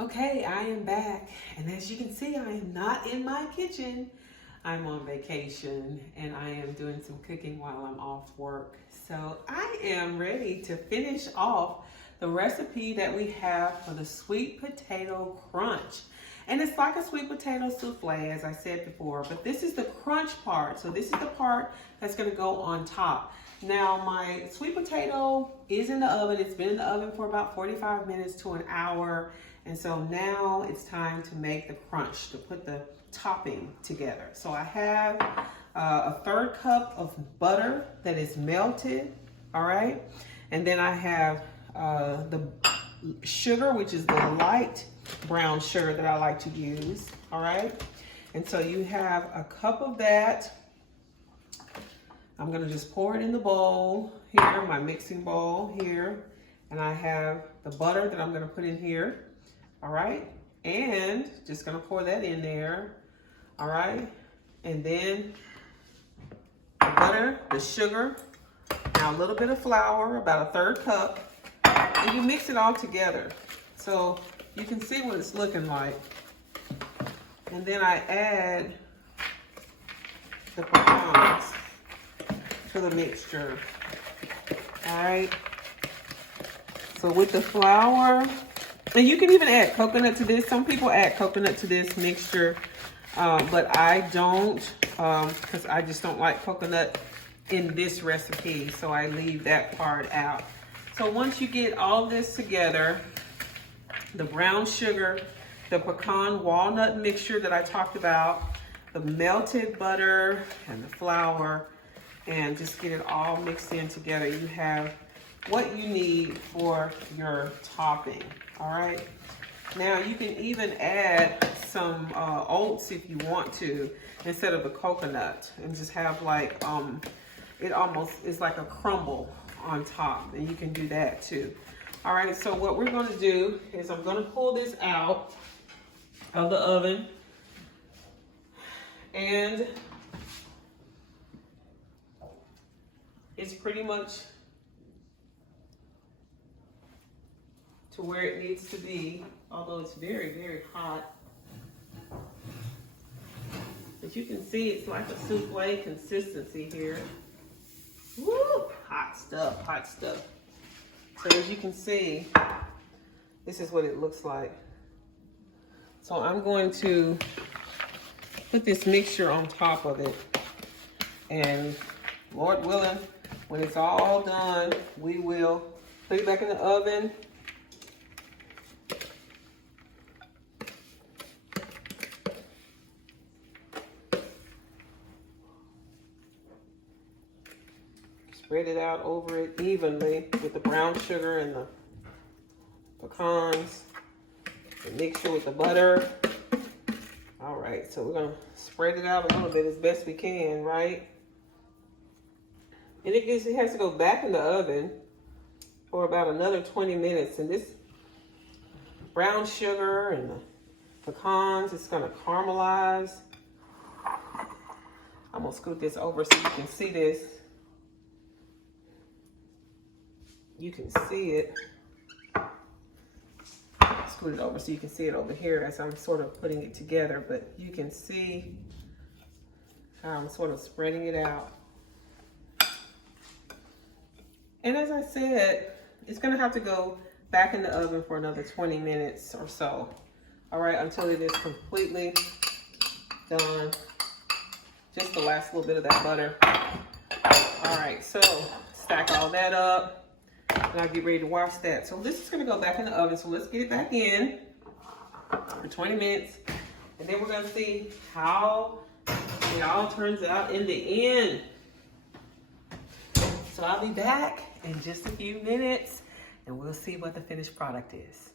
Okay, I am back, and as you can see, I am not in my kitchen. I'm on vacation, and I am doing some cooking while I'm off work. So I am ready to finish off the recipe that we have for the sweet potato crunch. And it's like a sweet potato souffle, as I said before, but this is the crunch part. So this is the part that's gonna go on top. Now, my sweet potato is in the oven. It's been in the oven for about 45 minutes to an hour. And so now it's time to make the crunch, to put the topping together. So I have a 1/3 cup of butter that is melted, all right? And then I have the sugar, which is the light brown sugar that I like to use, all right? And so you have a cup of that. I'm gonna just pour it in the bowl here, my mixing bowl here. And I have the butter that I'm gonna put in here. All right, and just gonna pour that in there, all right? And then the butter, the sugar, now a little bit of flour, about a 1/3 cup, and you mix it all together. So you can see what it's looking like. And then I add the pecans to the mixture, all right? So with the flour, and you can even add coconut to this. Some people add coconut to this mixture, but I don't, because I just don't like coconut in this recipe, so I leave that part out. So once you get all this together, the brown sugar, the pecan walnut mixture that I talked about, the melted butter and the flour, and just get it all mixed in together, you have what you need for your topping. All right, now you can even add some oats if you want to, instead of the coconut, and just have like, it almost is like a crumble on top, and you can do that too. All right, so what we're gonna do is I'm gonna pull this out of the oven, and it's pretty much to where it needs to be, although it's very, very hot. But you can see it's like a souffle consistency here. Woo! Hot stuff, hot stuff. So as you can see, this is what it looks like. So I'm going to put this mixture on top of it. And Lord willing, when it's all done, we will put it back in the oven. Spread it out over it evenly with the brown sugar and the pecans, the mixture with the butter. All right, so we're gonna spread it out a little bit as best we can, right? And it has to go back in the oven for about another 20 minutes. And this brown sugar and the pecans, it's gonna caramelize. I'm gonna scoot this over so you can see this. You can see it. Scoot it over so you can see it over here as I'm sort of putting it together, but you can see how I'm sort of spreading it out. And as I said, it's gonna have to go back in the oven for another 20 minutes or so. All right, until it is completely done. Just the last little bit of that butter. All right, so stack all that up. And I'll get ready to wash that. So this is gonna go back in the oven. So let's get it back in for 20 minutes. And then we're gonna see how it all turns out in the end. So I'll be back in just a few minutes and we'll see what the finished product is.